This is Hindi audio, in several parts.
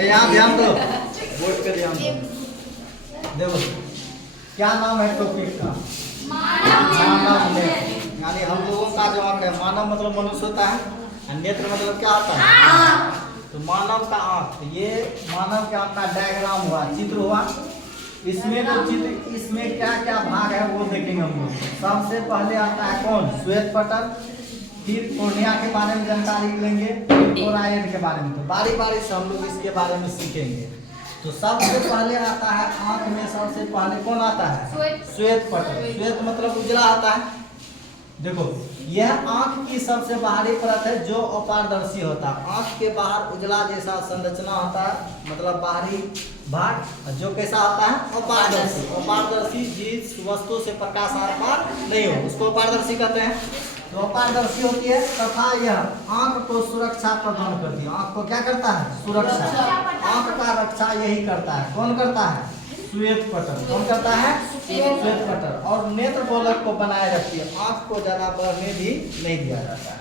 यहाँ ध्यान दो, बोर्ड पे ध्यान दो। देखो क्या नाम है टॉपिक का? मानव नेत्र। यानी हम लोगों का जो आँख है, मानव मतलब मनुष्य होता है, और नेत्र मतलब क्या होता है? तो मानव का आँख, ये मानव के आँख का डायग्राम हुआ, चित्र हुआ। इसमें जो चित्र, इसमें क्या क्या भाग है वो देखेंगे हम लोग। सबसे पहले आता है कौन? श्वेत पटल। फिर कोर्निया के बारे में जानकारी लेंगे, फिर कोराइड के बारे में। तो बारी बारी से हम लोग इसके बारे में सीखेंगे। तो सबसे पहले आता है आँख में, सबसे पहले कौन आता है? श्वेत पटल। श्वेत मतलब उजला आता है। देखो यह आँख की सबसे बाहरी परत है जो अपारदर्शी होता है। आँख के बाहर उजला जैसा संरचना होता है, मतलब बाहरी भाग, जो कैसा होता है? अपारदर्शी। अपारदर्शी जिस वस्तु से प्रकाश आर पार नहीं हो उसको अपारदर्शी कहते हैं। तो अपारदर्शी होती है, तथा यह आँख को सुरक्षा प्रदान करती है। आँख को क्या करता है? सुरक्षा। आँख का रक्षा यही करता है। कौन करता है? श्वेत पटल। कौन करता है? श्वेत पटल। और नेत्र गोलक को बनाए रखती है, आँख को ज्यादा बढ़ने भी नहीं दिया जाता है।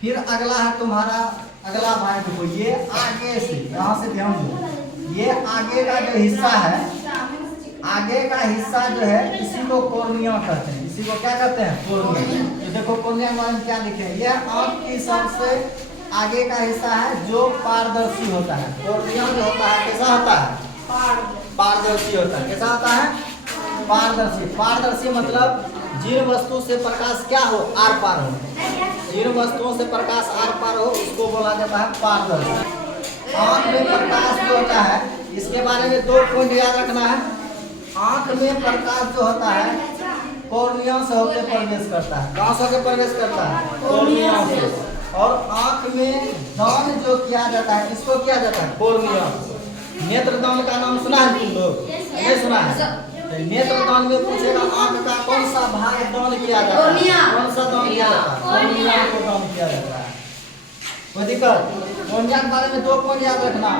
फिर अगला है तुम्हारा, अगला भाग देखो, ये आगे से, यहाँ से ध्यान दो, ये आगे का जो हिस्सा है, आगे का हिस्सा जो है इसी को कॉर्निया कहते हैं। इसी को क्या कहते हैं? कॉर्निया। तो देखो कॉर्निया के बारे में क्या लिखे हैं? यह आँख की सबसे आगे का हिस्सा है जो पारदर्शी होता है। कॉर्निया जो होता है कैसा होता है? पारदर्शी होता है। कैसा होता है? पारदर्शी। पारदर्शी मतलब जिन वस्तु से प्रकाश क्या हो? आर पार हो। जिन वस्तुओं से प्रकाश आर पार हो उसको बोला जाता है पारदर्शी। आँख में प्रकाश जो होता है, इसके बारे में दो पॉइंट याद रखना है। आँख में प्रकाश जो होता है कॉर्निया से होकर प्रवेश करता है। कहाँ से होकर प्रवेश करता है? कॉर्निया से। और आँख में दान जो किया जाता है, इसको किया जाता है कॉर्निया। नेत्रदान का नाम सुना है तुम लोग? नहीं सुना है? तो नेत्रदान में पूछेगा आँख का कौन सा भाग दान किया जाता है? कौन सा दान किया जाता है? कॉर्निया को दान किया जाता है। कोई दिक्कत? कॉर्निया के बारे में दो पॉइंट याद रखना।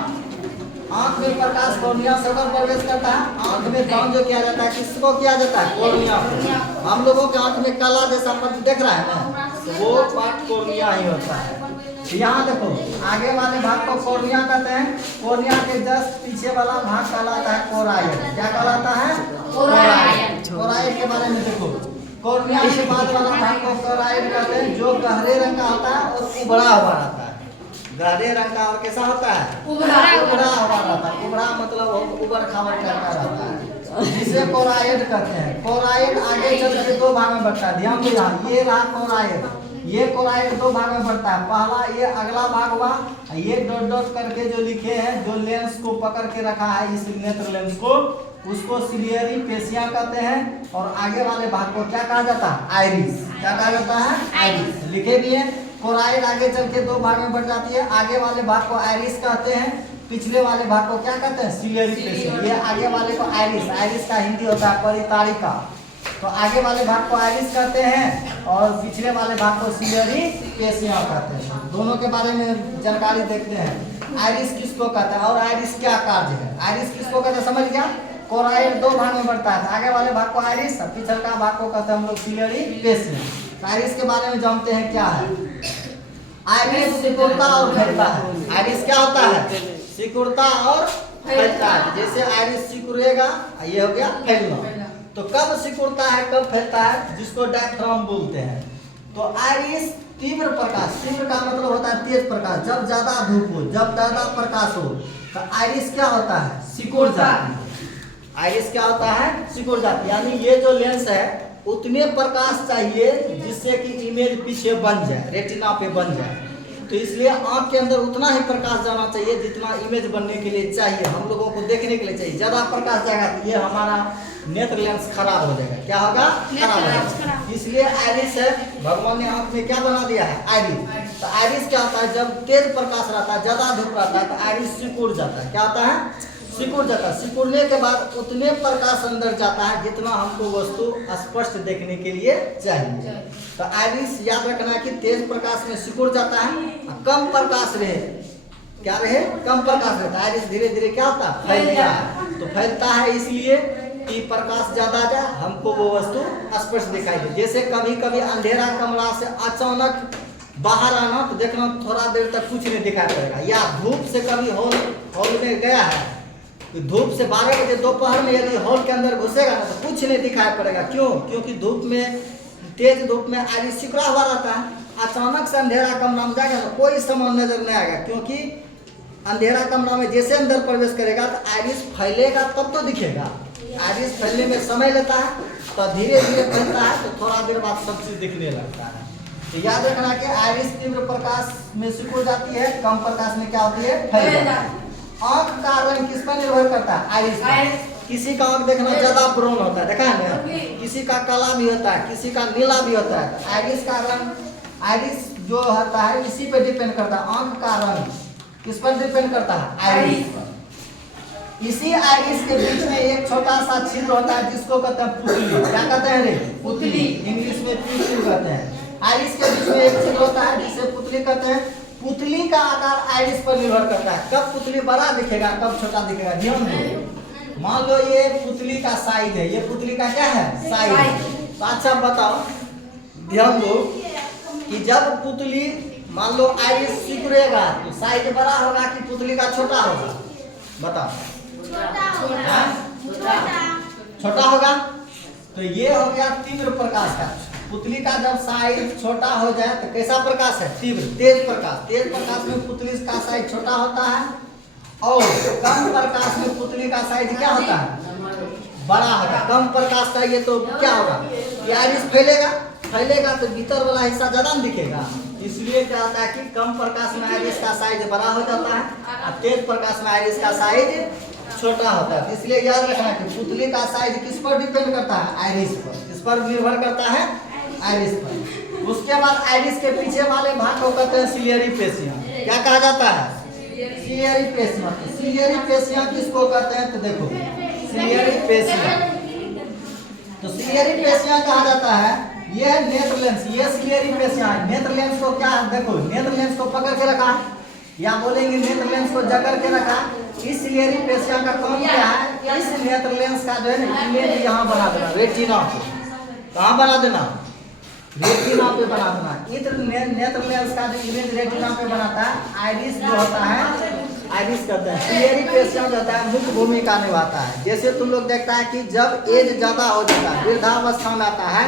आँख में प्रकाश कॉर्निया से होकर प्रवेश करता है। आँख में दान जो किया जाता है किसको किया जाता है? कॉर्निया को। हम लोगों के आँख में काला जैसा पट देख रहा है ना, तो वो पार्ट कॉर्निया ही होता है। यहाँ देखो आगे वाले भाग को कॉर्निया कहते हैं। कॉर्निया के जस्ट पीछे वाला भाग कहलाता है कोराइड। क्या कहलाता है? कोराइड। कोराइड के बारे में देखो, कॉर्निया के बाद वाला भाग को कोराइड कहते हैं, जो गहरे रंग का होता है और उभरा हुआ रहता है। गहरे रंग का और कैसा होता है? उभरा हुआ रहता है। उभरा मतलब उबर खाबर करता रहता है, जिसे कोराइड कहते हैं। कोराइड आगे चल के दो भाग में बढ़ता है। ध्यान दो, यहाँ ये रहा कोराइड। ये कोराइड दो भाग में बढ़ता है। पहला ये अगला भाग हुआ, ये डॉट डॉट करके जो लिखे हैं, जो लेंस को पकड़ के रखा है, इस नेत्र लेंस को, उसको सिलियरी पेशियां कहते हैं। और आगे वाले भाग को क्या कहा जाता है? आइरिस। क्या कहा जाता है? आइरिस। लिखे भी है। कोराइड आगे चल के दो भाग में बढ़ जाती है। आगे वाले भाग को आइरिस कहते हैं, पिछले वाले भाग को क्या कहते हैं? सिलियरी पेशियां। ये आगे वाले को आइरिस, आइरिस का हिंदी होता है परितारिका। तो आगे वाले भाग को आइरिस कहते हैं और पिछले वाले भाग को सिलियरी पेशियां कहते हैं। दोनों के बारे में जानकारी देखते हैं। आइरिस किसको कहता है और आइरिस क्या कार्य है? आइरिस किसको कहते हैं समझ गया? कोराइड दो भाग में बढ़ता है। आगे वाले भाग को आइरिस, पिछले का भाग को कहते हैं हम लोग सिलियरी पेशियां। आइरिस के बारे में जानते हैं क्या है? आइरिस सिकुड़ता और फैलता है। आइरिस क्या होता है? सिकुड़ता और फैलता है। जैसे आइरिस सिकुड़ेगा, ये हो गया फैलना। तो कब सिकुड़ता है, कब फैलता है, जिसको डायफ्राम बोलते हैं। तो आइरिस तीव्र प्रकाश, तीव्र का मतलब होता है तेज प्रकाश, जब ज्यादा धूप हो, जब ज्यादा प्रकाश हो, तो आइरिस क्या होता है? सिकुड़ जाती है। आइरिस क्या होता है? सिकुड़ जाती है। यानी ये जो लेंस है उतने प्रकाश चाहिए जिससे कि इमेज पीछे बन जाए, रेटिना पे बन जाए। तो इसलिए आँख के अंदर उतना ही प्रकाश जाना चाहिए जितना इमेज बनने के लिए चाहिए, हम लोगों को देखने के लिए चाहिए। ज्यादा प्रकाश जाएगा तो ये हमारा नेत्र लेंस खराब हो जाएगा। क्या होगा? खराब हो जाएगा। इसलिए आइरिस है, भगवान ने आँख में क्या बना दिया है? आइरिस। तो आइरिस क्या होता है? जब तेज प्रकाश रहता है, ज्यादा धूप रहता है, तो आइरिस सिकुड़ जाता है। क्या होता है? सिकुड़ जाता है। सिकुड़ने के बाद उतने प्रकाश अंदर जाता है जितना हमको वस्तु स्पष्ट देखने के लिए चाहिए। तो आइरिस याद रखना कि तेज प्रकाश में सिकुड़ जाता है, कम प्रकाश रहे, क्या रहे? कम प्रकाश रहता है। आइरिस धीरे धीरे क्या होता है? फैलता है। तो फैलता है इसलिए कि प्रकाश ज्यादा जाए, हमको वो वस्तु स्पष्ट दिखाई दे। जैसे कभी कभी अंधेरा कमरा से अचानक बाहर आना तो देखना थोड़ा देर तक कुछ नहीं दिखाई पड़ेगा। या धूप से कभी हॉल में गया है तो धूप से 12 बजे दोपहर में यदि हॉल के अंदर घुसेगा ना तो कुछ नहीं दिखाई पड़ेगा। क्यों? क्योंकि धूप में, तेज धूप में आइरिस सिकुड़ा हुआ रहता है। अचानक से अंधेरा कमरा में जाएगा तो कोई सामान नजर नहीं आएगा, क्योंकि अंधेरा कमरा में जैसे अंदर प्रवेश करेगा तो आइरिस फैलेगा तब तो दिखेगा। आइरिस फैलने में समय लेता है, तो धीरे धीरे फैलता है, तो थोड़ा देर बाद सब चीज दिखने लगता है। तो याद रखना कि आइरिस तीव्र प्रकाश में सिकुड़ जाती है, कम प्रकाश में क्या होती है? फैल जाती है। आंख का रंग किस पर निर्भर करता है? आइरिस पर। किसी का आंख देखना ज्यादा ब्राउन होता है, देखा है ना? किसी का काला भी होता है, किसी का नीला भी होता है। तो आइरिस का रंग, आइरिस जो होता है इसी पे डिपेंड करता है। आंख का रंग किस पर डिपेंड करता है? आइरिस पर। इसी आइरिस के बीच में एक छोटा सा छिद्र होता है जिसको कहते हैं पुतली। क्या कहते हैं रे? पुतली। इंग्लिश में पुतली कहते हैं। आइरिस के बीच में एक छिद्र होता है जिसे पुतली कहते हैं। पुतली का आकार आइरिस पर निर्भर करता है, कब पुतली बड़ा दिखेगा कब छोटा दिखेगा। ध्यान दो, मान लो ये पुतली का साइज है, ये पुतली का क्या है? साइज। तो अच्छा बताओ, ध्यान दो कि जब पुतली मान लो आइरिस सिकुड़ेगा तो साइज बड़ा होगा कि पुतली का छोटा होगा? बताओ। छोटा होगा। तो ये हो गया तीव्र प्रकाश का। पुतली का जब साइज छोटा हो जाए तो कैसा प्रकाश है? तीव्र, तेज प्रकाश। तेज प्रकाश में पुतली का साइज छोटा होता है, और कम प्रकाश में पुतली का साइज क्या होता है? बड़ा होगा। कम प्रकाश चाहिए तो क्या होगा? आइरिस फैलेगा तो भीतर वाला हिस्सा ज्यादा दिखेगा। इसलिए क्या होता है कि कम प्रकाश में आइरिस का साइज बड़ा हो जाता है, और तेज प्रकाश में आइरिस का साइज छोटा होता है। इसलिए याद रखना कि पुतली का साइज किस पर डिपेंड करता है? आइरिस पर। किस पर निर्भर करता है? आइरिस पर। उसके बाद आइरिस के पीछे वाले भाग को कहते हैं सिलियरी पेशियां। क्या कहा जाता है? सिलियरी पेशियां। सिलियरी पेशियां किसको कहते हैं? तो देखो, सिलियरी पेशियां, तो सिलियरी पेशियां कहा जाता है। ये नेत्र लेंस, ये सिलियरी पेशियां है। नेत्र लेंस को क्या, देखो नेत्र लेंस को पकड़ के रखा, या बोलेंगे नेत्र लेंस को जकड़ के रखा। इस सिलियरी पेशियां का काम क्या है? इस नेत्र लेंस का जो है ना इमेज यहाँ बना देना, रेटिना पे। कहाँ बना देना? रेटिना पे बना देना। इधर नेत्र लेंस का जो इमेज रेटिना पे बनाता है, आइरिस जो होता है, आइरिस कहते हैं। सिलियरी पेशियां जो होता है मुख्य भूमिका निभाता है। जैसे तुम लोग देखता है कि जब एज ज्यादा हो जाता है, वृद्धावस्था में आता है,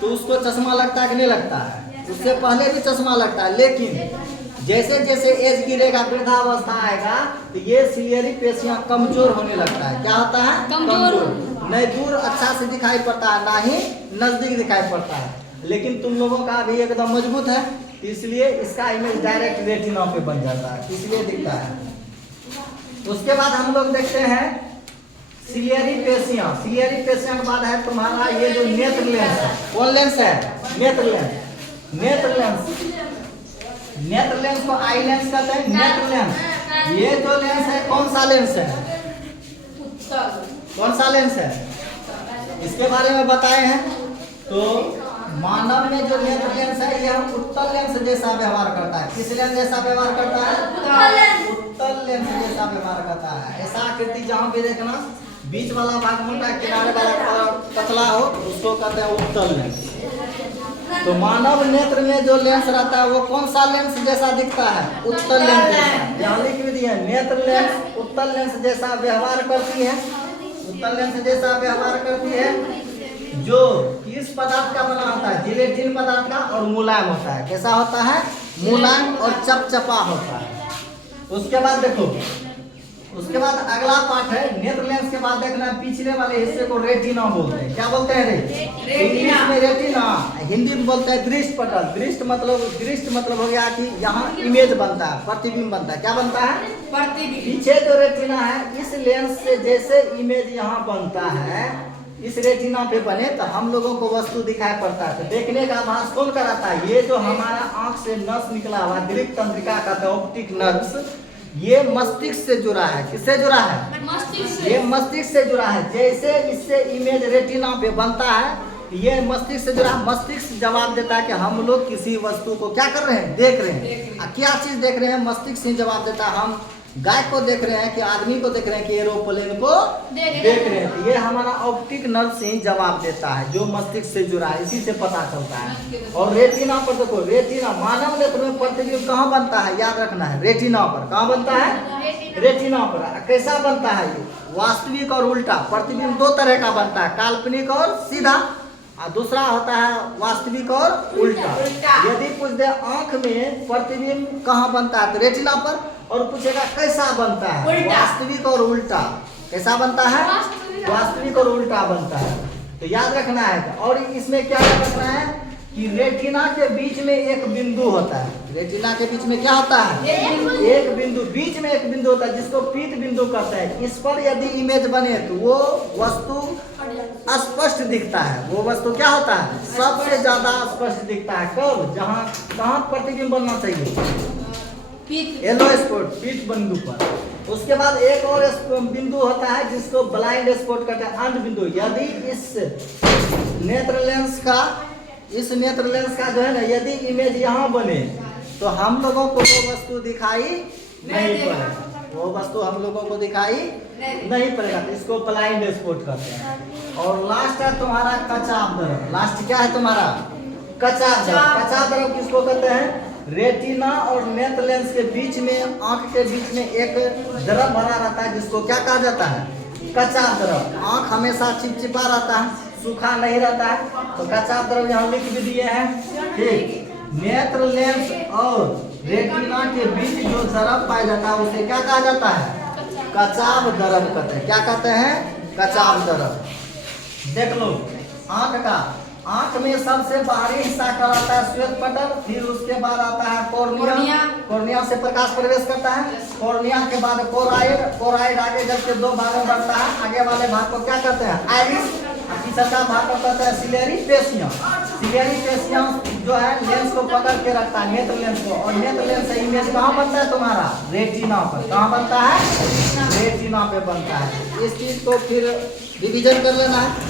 तो उसको चश्मा लगता है कि नहीं लगता है? उससे पहले भी चश्मा लगता है, लेकिन जैसे जैसे एज गिरेगा, वृद्धावस्था आएगा, तो ये सिलियरी पेशियां कमजोर होने लगता है। क्या होता है? कमजोर। नहीं दूर अच्छा से दिखाई पड़ता है, ना ही नजदीक दिखाई पड़ता है। लेकिन तुम लोगों का भी एकदम मजबूत है, इसलिए इसका इमेज डायरेक्ट रेटिना पे बन जाता है, इसलिए दिखता है। उसके बाद हम लोग देखते हैं सिलियरी पेशियां। सिलियरी पेशियां के बाद है तुम्हारा ये जो नेत्र लेंस है। कौन लेंस है? नेत्र लेंस। नेत्र लेंस, नेत्र लेंस को आई लेंस कहते हैं। नेत्र लेंस, ये जो लेंस है कौन सा लेंस है? कौन सा लेंस है? इसके बारे में बताए हैं। तो मानव में जो नेत्र लेंस है यह उत्तल लेंस जैसा व्यवहार करता है। किस लेंस जैसा व्यवहार करता है? उत्तल लेंस जैसा व्यवहार करता है। ऐसा आकृति जहाँ भी देखना बीच वाला भाग मोटा, किनारे वाला पतला हो, उसको कहते हैं उत्तल लेंस। तो मानव नेत्र में जो लेंस रहता है वो कौन सा लेंस जैसा दिखता है? उत्तल लेंस जैसा। यहाँ लिख भी दिया, नेत्र लेंस उत्तल लेंस जैसा व्यवहार करती है। उत्तल लेंस जैसा व्यवहार करती है, जो किस पदार्थ का बना होता है? जिलेटिन पदार्थ का, और मुलायम होता है। कैसा होता है? मुलायम और चपचपा होता है। उसके बाद देखो, उसके बाद अगला पार्ट है नेत्र लेंस के बाद देखना पिछले वाले हिस्से को रेटिना बोलते हैं। क्या बोलते हैं रे? इंग्लिश में रेटिना, हिंदी में बोलते हैं दृष्टि पटल। दृष्टि मतलब हो गया कि यहाँ इमेज बनता है, प्रतिबिंब बनता है। क्या बनता है? प्रतिबिंब। पीछे जो रेटिना है, इस लेंस से जैसे इमेज यहाँ बनता है, इस रेटिना पे बने तो हम लोगों को वस्तु दिखाई पड़ता है। तो देखने का आभास कौन कराता है? ये जो हमारा आंख से नस निकला हुआ दृक् तंत्रिका का ऑप्टिक नर्व्स, ये मस्तिष्क से जुड़ा है। किससे जुड़ा है? मस्तिष्क। ये मस्तिष्क से जुड़ा है। जैसे इससे इमेज रेटिना पे बनता है, ये मस्तिष्क से जुड़ा है। मस्तिष्क जवाब देता है कि हम लोग किसी वस्तु को क्या कर रहे हैं? देख रहे हैं। क्या चीज देख रहे हैं? मस्तिष्क से जवाब देता है हम गाय को देख रहे हैं कि आदमी को देख रहे हैं कि एरोप्लेन को देख रहे हैं। तो ये हमारा ऑप्टिक नर्व से ही जवाब देता है, जो मस्तिष्क से जुड़ा है, इसी से पता चलता है। और रेटिना पर देखो, रेटिना मानव नेत्र में प्रतिबिंब कहाँ बनता है, याद रखना है, रेटिना पर। कहाँ बनता है? रेटिना पर। कैसा बनता है ये? वास्तविक और उल्टा। प्रतिबिंब दो तरह का बनता है, काल्पनिक और सीधा, और दूसरा होता है वास्तविक और उल्टा। यदि पूछ दे आंख में प्रतिबिंब कहाँ बनता है, तो रेटिना पर। और पूछेगा कैसा बनता है, वास्तविक और उल्टा। कैसा बनता है? वास्तविक और उल्टा बनता है। तो याद रखना है। और इसमें क्या याद रखना है कि रेटिना के बीच में एक बिंदु होता है। रेटिना के बीच में क्या होता है? एक बिंदु, बीच में एक बिंदु होता है, जिसको पीत बिंदु कहते हैं। इस पर यदि इमेज बने तो वो वस्तु स्पष्ट दिखता है। वो वस्तु क्या होता है? सबसे ज्यादा स्पष्ट दिखता है। कब? जहाँ कहाँ प्रतिबिंब बनना चाहिए? येलो स्पॉट, पीठ बिंदु पर। उसके बाद एक और बिंदु होता है जिसको ब्लाइंड स्पॉट कहते हैं, अंध बिंदु। यदि इस नेत्र लेंस का जो है ना, यदि इमेज यहाँ बने तो हम लोगों को वो वस्तु दिखाई नहीं पड़ेगा। वो वस्तु हम लोगों को दिखाई नहीं पड़ेगा, तो इसको ब्लाइंड स्पॉट कहते हैं। और लास्ट है तुम्हारा कचाव द्रव। लास्ट क्या है तुम्हारा? कचाव द्रव। कचाव द्रव किसको कहते हैं? रेटिना और नेत्र लेंस के बीच में, आंख के बीच में एक द्रव भरा रहता है, जिसको क्या कहा जाता है? कचाव द्रव। आंख हमेशा चिपचिपा रहता है, सूखा नहीं रहता है, तो कचाव द्रव यहाँ लिख भी दिए हैं। ठीक। नेत्र लेंस और रेटिना के बीच जो द्रव पाया जाता है उसे क्या कहा जाता है? कचाव द्रव कहते हैं। क्या कहते हैं? कचाव द्रव। देख लो आंख का, आंख में सबसे बाहरी हिस्सा का आता है श्वेत पटल, फिर उसके बाद आता है कॉर्निया। कॉर्निया से प्रकाश प्रवेश करता है। कॉर्निया के बाद कोराइड। कोराइड आगे जब के दो भागों में बढ़ता है। आगे वाले भाग को क्या कहते हैं? आइरिस। तीसरा भाग को कहते हैं सिलेरी पेशियां। सिलेरी पेशियां जो है लेंस को पकड़ के रखता है, नेत्र लेंस को। और नेत्र लेंस से इमेज कहाँ बनता है तुम्हारा? रेटिना पर। कहाँ बनता है? रेटिना पे बनता है। इस चीज को फिर रिवीजन कर लेना है।